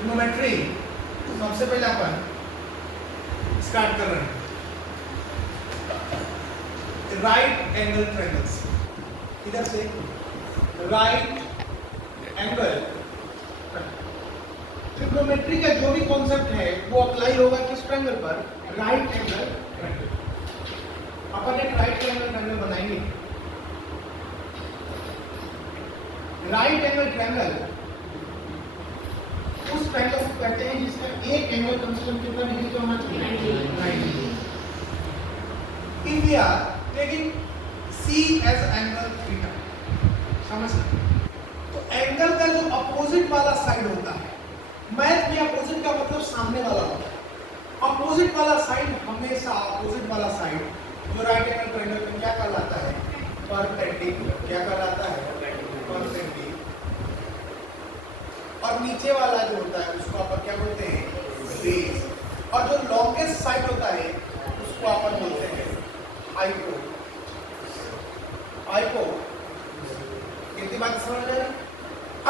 Trigonometry सबसे पहले अपन start कर रहे हैं राइट एंगल ट्रायंगल्स। इधर से राइट एंगल ट्रिग्नोमेट्री का जो भी कॉन्सेप्ट है वो अप्लाई होगा किस ट्रायंगल पर? Right angle triangle. अपन एक राइट एंगल ट्रायंगल बनाएंगे। राइट एंगल ट्रायंगल उस ट्रायंगल को कहते हैं जिसका एक एंगल कम से कम कितना डिग्री का होना चाहिए? 90। If we are taking C as angle theta, समझ तो एंगल का जो अपोजिट वाला साइड होता है, मैथ में अपोजिट का मतलब सामने वाला होता है। अपोजिट वाला साइड हमेशा अपोजिट वाला साइड जो राइट एंगल ट्रायंगल में क्या कहलाता है? परपेंडिकुलर। क्या कहलाता है? परपेंडिकुलर। और नीचे वाला जो होता है उसको अपन क्या बोलते हैं? बेस। और जो लॉन्गेस्ट साइड होता है उसको अपन बोलते हैं हाइपो। हाइपो। कितनी बात समझ रहे हैं?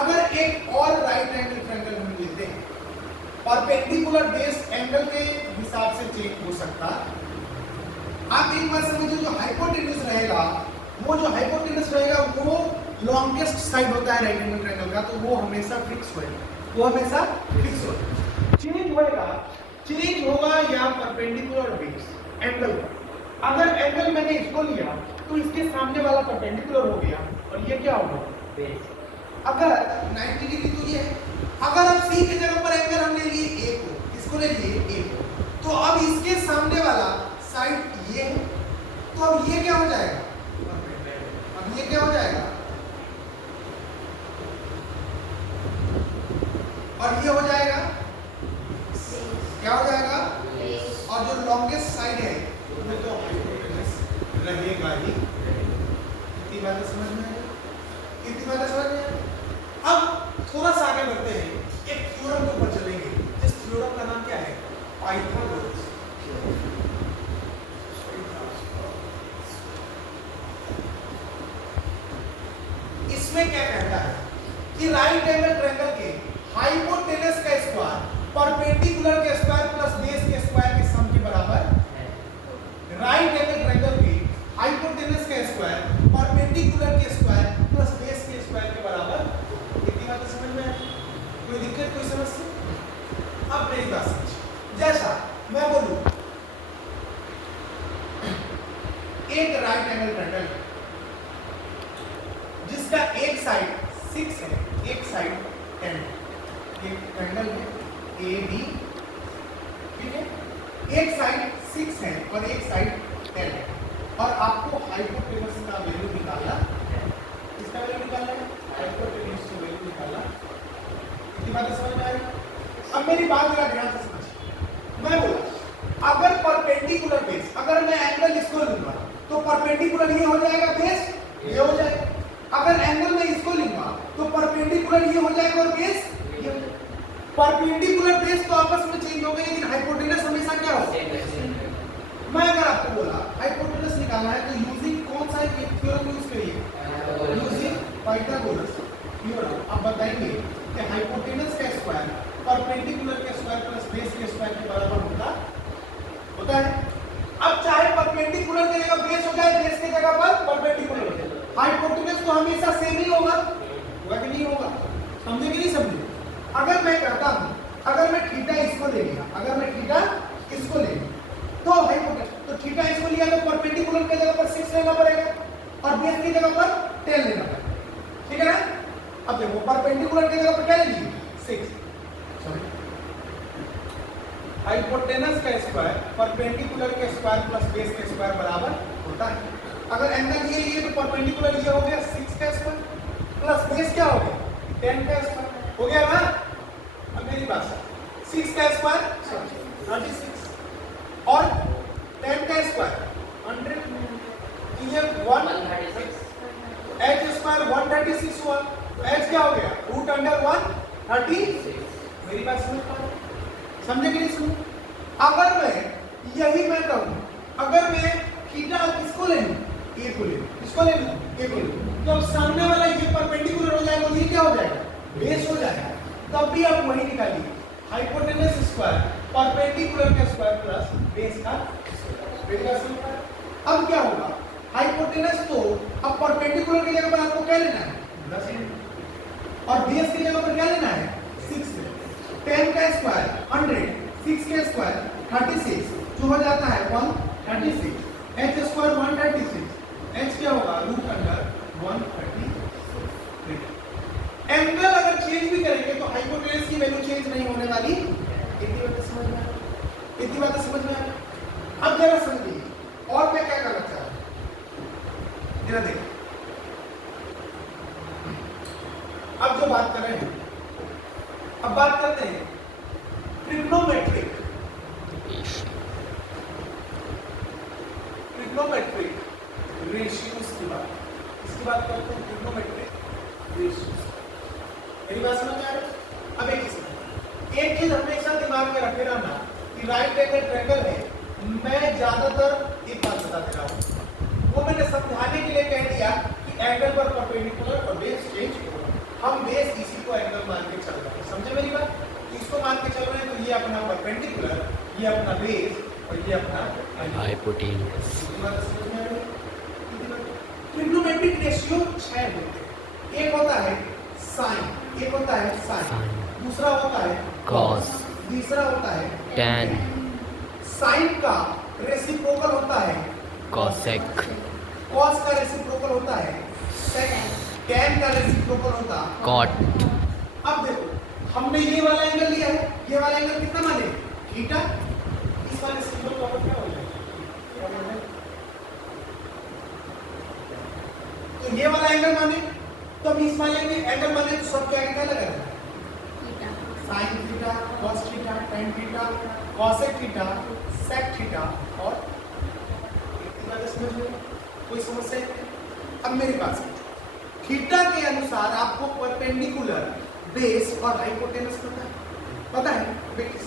अगर एक और राइट एंगल ट्रायंगल हम लेते हैं, परपेंडिकुलर बेस एंगल के हिसाब से चेंज हो सकता। आप एक बार समझिए, जो हाइपोटेन्यूज रहेगा, वो जो हाइपोटेन्यूज रहेगा वो लॉन्गेस्ट साइड होता है राइट एंगल ट्रायंगल का, तो वो हमेशा फिक्स होएगा। वो हमेशा फिक्स होएगा। चेंज होएगा, चेंज होगा या परपेंडिकुलर बेस एंगल का। अगर एंगल मैंने इसको लिया तो इसके सामने वाला परपेंडिकुलर हो गया और ये क्या होगा? बेस। अगर 90 डिग्री तो ये है। अगर अब C की जगह पर एंगल हमने लिए A को, इसको ले लिए A को, तो अब इसके सामने वाला साइड ये है, तो अब ये क्या हो जाएगा? अब ये क्या हो जाएगा? और ये हो जाएगा क्या हो जाएगा? और जो लॉन्गेस्ट साइड है वो तो हाइपोटेन्यूज रहेगा ही। कितनी बातें समझ में आई? कितनी बातें समझ में आई? अब थोड़ा सा आगे बढ़ते हैं, एक थ्योरम के ऊपर चलेंगे। जिस थ्योरम का नाम क्या है? पाइथागोरस। इसमें क्या कहता है कि राइट एंगल ट्रायंगल के हाइपोटेनस का स्क्वायर परपेंडिकुलर के स्क्वायर प्लस बेस के स्क्वायर के सम के बराबर है। राइट एंगल ट्रायंगल के हाइपोटेनस का स्क्वायर परपेंडिकुलर के स्क्वायर प्लस बेस के स्क्वायर के बराबर। कितनी बातें समझ में आई? कोई दिक्कत, कोई समस्या? अब मेरी बात समझिए। जैसा मैं बोलूं एक राइट एंगल ट्रायंगल जिसका एक साइड 6 है, एक साइड 10 है। एक ट्रायंगल है AB, ठीक है? एक साइड 6 है और एक साइड 10 है, और आपको हाइपोटेनस का वैल्यू निकालना है। किसका वैल्यू निकालना है? हाइपोटेनस का वैल्यू निकालना। कितनी बातें समझ में आ रही? अब मेरी बात जरा ध्यान से समझिए। मैं बोला अगर परपेंडिकुलर बेस, अगर मैं एंगल इसको लूंगा तो परपेंडिकुलर ये हो जाएगा, बेस ये हो जाएगा। अगर एंगल में इसको लूंगा तो परपेंडिकुलर ये हो जाएगा और बेस ये हो जाएगा। परपेंडिकुलर बेस तो आपस में चेंज हो गए, लेकिन हाइपोटेनस हमेशा क्या होगा? मैं अगर आपको बोला हाइपोटेनस निकालना है तो यूजिंग कौन सा थ्योरम यूज करिए? Using Pythagoras theorem. अब बताएंगे कि हाइपोटेनस का स्क्वायर परपेंडिकुलर के स्क्वायर प्लस बेस के स्क्वायर के बराबर होता है। अब चाहे परपेंडिकुलर की जगह बेस हो जाए, बेस की जगह पर परपेंडिकुलर हो जाए, हाइपोटेनस तो हमेशा सेम ही होगा कि नहीं होगा? समझे कि नहीं समझे? अगर मैं करता हूं, अगर मैं थीटा इसको ले लिया, अगर मैं थीटा इसको ले लिया तो हाइपोटेनस, तो थीटा इसको लिया तो परपेंडिकुलर की जगह पर 6 लेना पड़ेगा और बेस की जगह पर 10 लेना पड़ेगा, ठीक है ना? अब देखो परपेंडिकुलर की जगह पर क्या ले लीजिए? 6। सॉरी, हाइपोटेनस का स्क्वायर परपेंडिकुलर के स्क्वायर प्लस बेस के स्क्वायर बराबर होता है। अगर एंगल ये लिए तो परपेंडिकुलर ये हो गया 6 का स्क्वायर प्लस बेस क्या हो गया? 10 का स्क्वायर हो गया ना? अब मेरी बात सुन, 6 का स्क्वायर 36 और 10 का स्क्वायर 100, तो ये 136, h स्क्वायर 136 हुआ, h क्या हो गया? Root under 136। मेरी बात समझ पा रहे? समझे कि नहीं समझे? अगर मैं यही मैं कहूं, अगर मैं थीटा किसको ले लूं? A को ले लूं, किसको ले लूं? A को ले लूं, तो अब सामने वाला ये परपेंडिकुलर हो जाएगा, ये क्या हो जाएगा? बेस हो जाएगा। तब भी आप वही निकालिए, हाइपोटेनस स्क्वायर परपेंडिकुलर का स्क्वायर प्लस बेस का स्क्वायर। अब क्या होगा, हाइपोटेनस तो अब परपेंडिकुलर की जगह पर आपको क्या लेना है, 10 और बेस की जगह पर क्या लेना है, 6। 10 का स्क्वायर 100, 6 का स्क्वायर 36, जो हो जाता है 136। h स्क्वायर 136, h क्या होगा, रूट अंडर 136। एंगल अगर चेंज भी करेंगे तो हाइपोटेनस की वैल्यू चेंज नहीं होने वाली। इतनी बात समझ में आ रही है? इतनी बात समझ में आ रही है? अब जरा समझिए और मैं क्या करना चाह रहा हूं, जरा देखिए। अब जो बात कर रहे हैं, अब बात करते हैं ट्रिग्नोमेट्रिक रेशियोज की बात। इसकी बात करते हैं, ट्रिग्नोमेट्रिक रेशियोज। मेरी बात समझ में आ रही है? अब एक चीज हमेशा दिमाग में रखे रहना कि राइट एंगल ट्रायंगल है, मैं ज्यादातर एक बात बता दे रहा हूं, वो मैंने समझाने के लिए कह दिया कि एंगल पर परपेंडिकुलर और बेस चेंज होगा। हम बेस इसी को एंगल मान के चल रहे हैं, समझे मेरी बात? इसको मान के चल रहे हैं तो ये अपना परपेंडिकुलर, ये अपना बेस और ये अपना हाइपोटेनस। ट्रिग्नोमेट्रिक रेशियो 6 होते हैं। एक होता है साइन, एक होता है साइन, दूसरा होता है कॉस, तीसरा होता है टैन, साइन का रेसिप्रोकल होता है कॉसेक, कॉस का रेसिप्रोकल होता है सेक, टैन का रेसिप्रोकल होता है कॉट। अब देखो हमने ये वाला एंगल लिया है, ये वाला एंगल कितना माने, थीटा। इस वाले सिंबल का मतलब क्या हो जाएगा, तो ये वाला एंगल माने, तो अब इस वाले के एंगल माने तो सब क्या क्या लगा है, sine theta, cos theta, tan theta, cosec theta, sec theta और समझ में कोई समस्या है? अब मेरी बात सुनो, थीटा के अनुसार आपको परपेंडिकुलर, बेस और हाइपोटेनस पता है बेटी?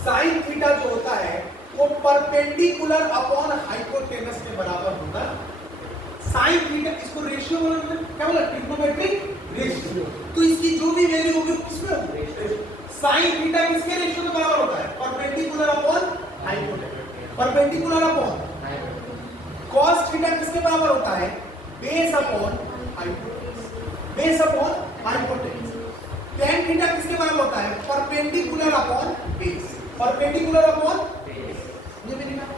साइन थीटा जो होता है वो परपेंडिकुलर अपॉन हाइपोटेनस के बराबर होगा। साइन थीटा, इसको रेशियो बोलते हैं, क्या बोला, ट्रिग्नोमेट्रिक रेशियो। तो इसकी जो भी वैल्यू होगी किसमें होगी, साइन थीटा किसके रेशियो के बराबर होता है, perpendicular upon hypotenuse, perpendicular upon cos theta किसके बराबर होता है, base upon hypotenuse, base upon hypotenuse. Tan theta किसके बराबर होता है, perpendicular upon base, perpendicular upon base. ये मेरी बात,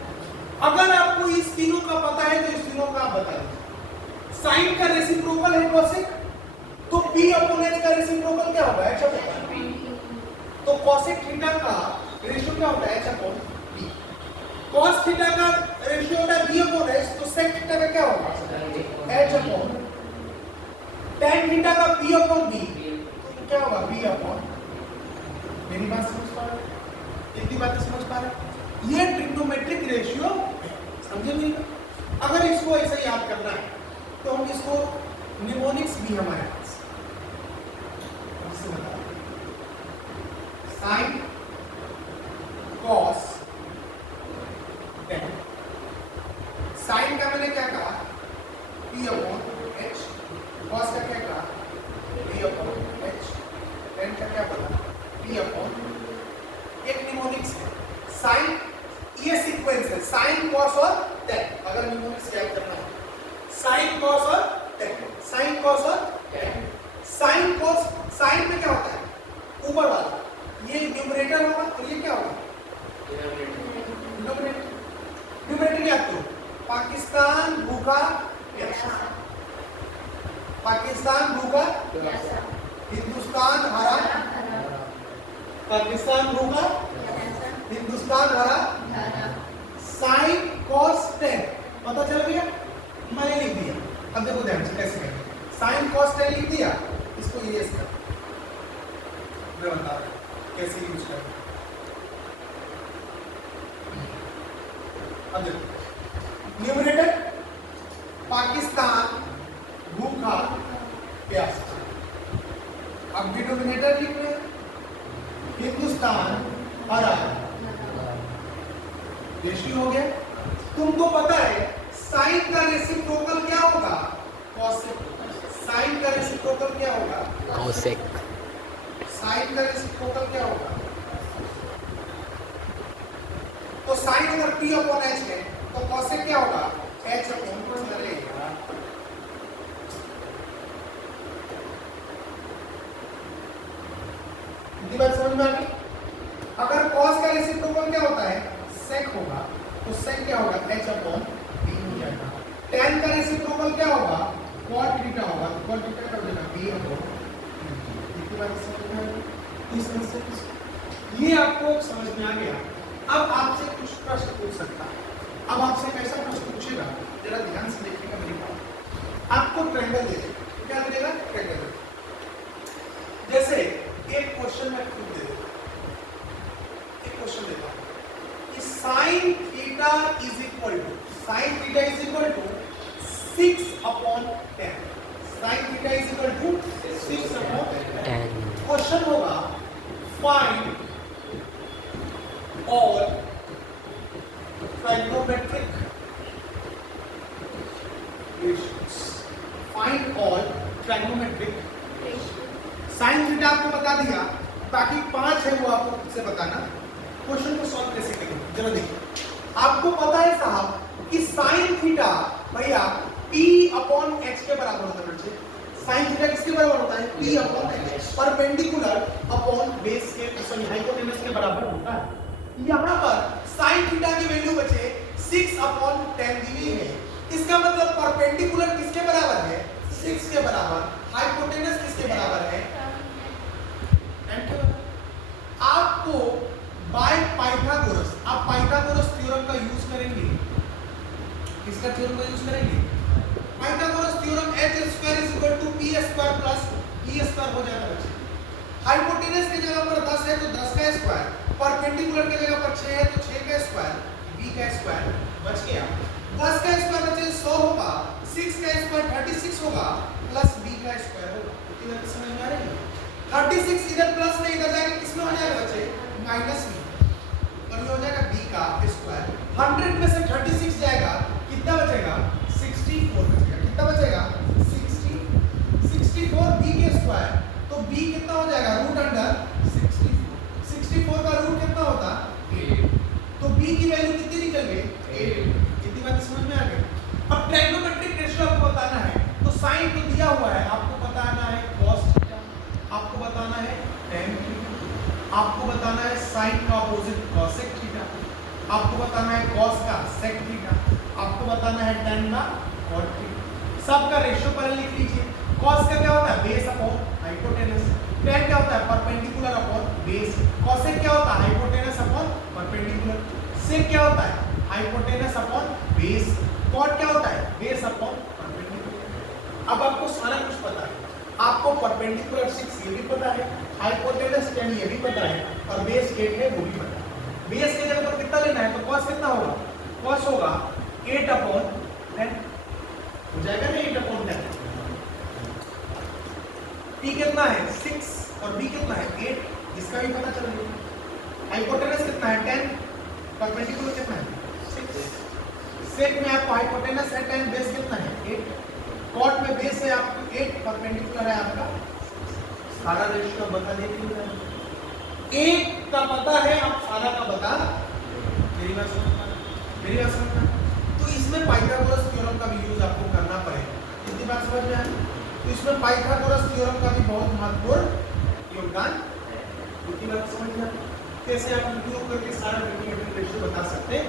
अगर आपको इस तीनों का पता है तो इस तीनों का आप बता दीजिए। साइन का रेसिप्रोकल है कॉसेक, तो p अपॉन h का रेसिप्रोकल क्या होगा, h अपॉन p। तो कॉसेक थीटा का रेशियो क्या होता है, h upon p। Cos theta का रेशियो होता है b अपॉन h, तो सेक थीटा का क्या होगा, h अपॉन। टैन थीटा का p अपॉन b, तो क्या होगा, b अपॉन। मेरी बात समझ पा रहे हैं? इतनी बातें समझ पा रहे हैं? ये ट्रिग्नोमेट्रिक रेशियो, समझे नहीं? अगर इसको ऐसे याद करना है तो हम इसको निमोनिक्स भी हमारे पास साइन, कॉस, टैन। साइन का मैंने क्या कहा, p अपॉन h, कॉस का क्या कहा, a अपॉन h, टैन का क्या बोला, p अपॉन। एक निमोनिक्स है साइन, ये सीक्वेंस है साइन, कॉस और टैन। अगर निमोनिक्स याद करना है, साइन, कॉस और टैन, साइन, कॉस और टैन। साइन, कॉस, साइन में क्या होता है, ऊपर वाला ये न्यूमरेटर होगा और ये क्या होगा, डिनोमिनेटर। न्यूमरेटर याद करो, पाकिस्तान भूखा प्यासा, पाकिस्तान भूखा, हिंदुस्तान हरा, पाकिस्तान भूखा, हिंदुस्तान हरा। साइन, कॉस, टैन पता चल गया, मैंने लिख दिया। अब देखो ध्यान से कैसे करें, साइन, कॉस, टैन लिख दिया, इसको इरेज कर, मैं बता रहा हूं कैसे यूज करें। अब देखो न्यूमरेटर पाकिस्तान भूखा प्यासा, अब डिनोमिनेटर लिख रहे हैं हिंदुस्तान हरा। रेशियो हो गया। तुमको पता है साइन का रेसिप्रोकल क्या होगा, कॉसेक। साइन का रेसिप्रोकल क्या होगा, कॉसेक। साइन का रेसिप्रोकल क्या होगा? तो साइन अगर p अपॉन h है तो कॉसेक क्या होगा? h अपॉन चलेगा। इतनी बात समझ में आ गई? अगर cos का रेसिप्रोकल क्या होता है? sec होगा, तो sec क्या होगा? h अपॉन b हो जाएगा। tan का रेसिप्रोकल क्या होगा? cot थीटा होगा, तो cot थीटा क्या हो जाएगा? b अपॉन इतनी बात समझ में आ गई? इस समस्या की ये आपको समझ में आ गया। अब आपसे कुछ प्रश्न पूछ सकता है। अब आपसे कैसा प्रश्न पूछेगा, जरा ध्यान से देखिएगा मेरी बात। आपको ट्रायंगल दे देगा, क्या दे देगा? ट्रायंगल। जैसे एक क्वेश्चन मैं खुद दे दूं, एक क्वेश्चन देता हूं कि sin theta is equal to 6 upon 10। sin theta is equal to 6 upon 10। Question होगा find all trigonometric ratios। Find all trigonometric ratios। sin theta आपको बता दिया, बाकी 5 है वो आपको खुद से बताना। क्वेश्चन को सॉल्व कैसे करेंगे जरा देखिए। आपको पता है साहब कि sin थीटा भैया p अपॉन h के बराबर होता है बच्चे। sin थीटा किसके बराबर होता है? p upon h। Perpendicular upon base के सॉरी हाइपोटेनस के बराबर होता है। यहाँ पर sin थीटा की वैल्यू बचे 6 अपॉन 10 दी हुई है। इसका मतलब परपेंडिकुलर किसके बराबर है? 6 के बराबर। हाइपोटेनस किसके बराबर है? m के बराबर। आपको बाय पाइथागोरस, आप पाइथागोरस थ्योरम का यूज करेंगे। किसका थ्योरम का यूज करेंगे? Pythagoras theorem h square is equal to p square plus e square हो जाएगा बच्चे। हाइपोटेनस की जगह पर 10 है तो 10 का स्क्वायर, परपेंडिकुलर की जगह पर 6 है तो 6 का स्क्वायर, b का स्क्वायर बच गया। 10 का स्क्वायर बचे 100 होगा, 6 का स्क्वायर 36 होगा प्लस b का स्क्वायर होगा। कितनी बात समझ में आ रही है? 36 इधर प्लस में इधर जाके किसमें हो जाएगा बच्चे? माइनस में, और ये हो जाएगा b का स्क्वायर। 100 में से 36 जाएगा, कितना बचेगा? 64 बचेगा। कितना बचेगा? 64 b के स्क्वायर, तो b कितना हो जाएगा? रूट अंडर 64 का रूट कितना होता? 8। तो b की वैल्यू कितनी निकल गई? 8। कितनी बात समझ में आ गई? अब ट्राइगोनोमेट्रिक रेशियो आपको बताना है, तो साइन तो दिया हुआ है, आपको बताना है cos थीटा, आपको बताना है tan थीटा, आपको बताना है sin का अपोजिट cosec थीटा, आपको बताना है cos का sec थीटा, आपको बताना है tan का cot थीटा। सबका रेशियो पर लिख लीजिए। cos का क्या होता है? Base upon hypotenuse. tan क्या होता है? Perpendicular upon base. cosec क्या होता है? Hypotenuse upon perpendicular. sec क्या होता है? Hypotenuse upon base. cot क्या होता है? Base upon perpendicular. अब आपको सारा कुछ पता है। आपको परपेंडिकुलर 6 ये भी पता है, हाइपोटेनस 10 ये भी पता है, और बेस 8 है वो भी पता है। बेस के जगह पर कितना लेना है? तो cos कितना होगा? cos होगा 8 अपॉन 10 हो जाएगा ना, 8 अपॉन 10। p कितना है? 6 और b कितना है? 8। इसका भी पता चल गया। हाइपोटेनस कितना है? 10। परपेंडिकुलर कितना है? 6। सेक में आपको हाइपोटेनस है 10, बेस कितना है? 8। कॉट में बेस है आपको 8, परपेंडिकुलर है आपका। सारा रेशियो बता देती 1 का पता है, आप सारा का बता। मेरी बात समझना, मेरी बात समझना। तो इसमें पाइथागोरस थ्योरम का भी यूज आपको करना पड़ेगा। कितनी बात समझ में आई? तो इसमें पाइथागोरस थ्योरम का भी बहुत महत्वपूर्ण योगदान है। कितनी बात समझ में आई? कैसे आप उपयोग करके सारा ट्राइगोनोमेट्रिक रेशियो बता सकते हैं।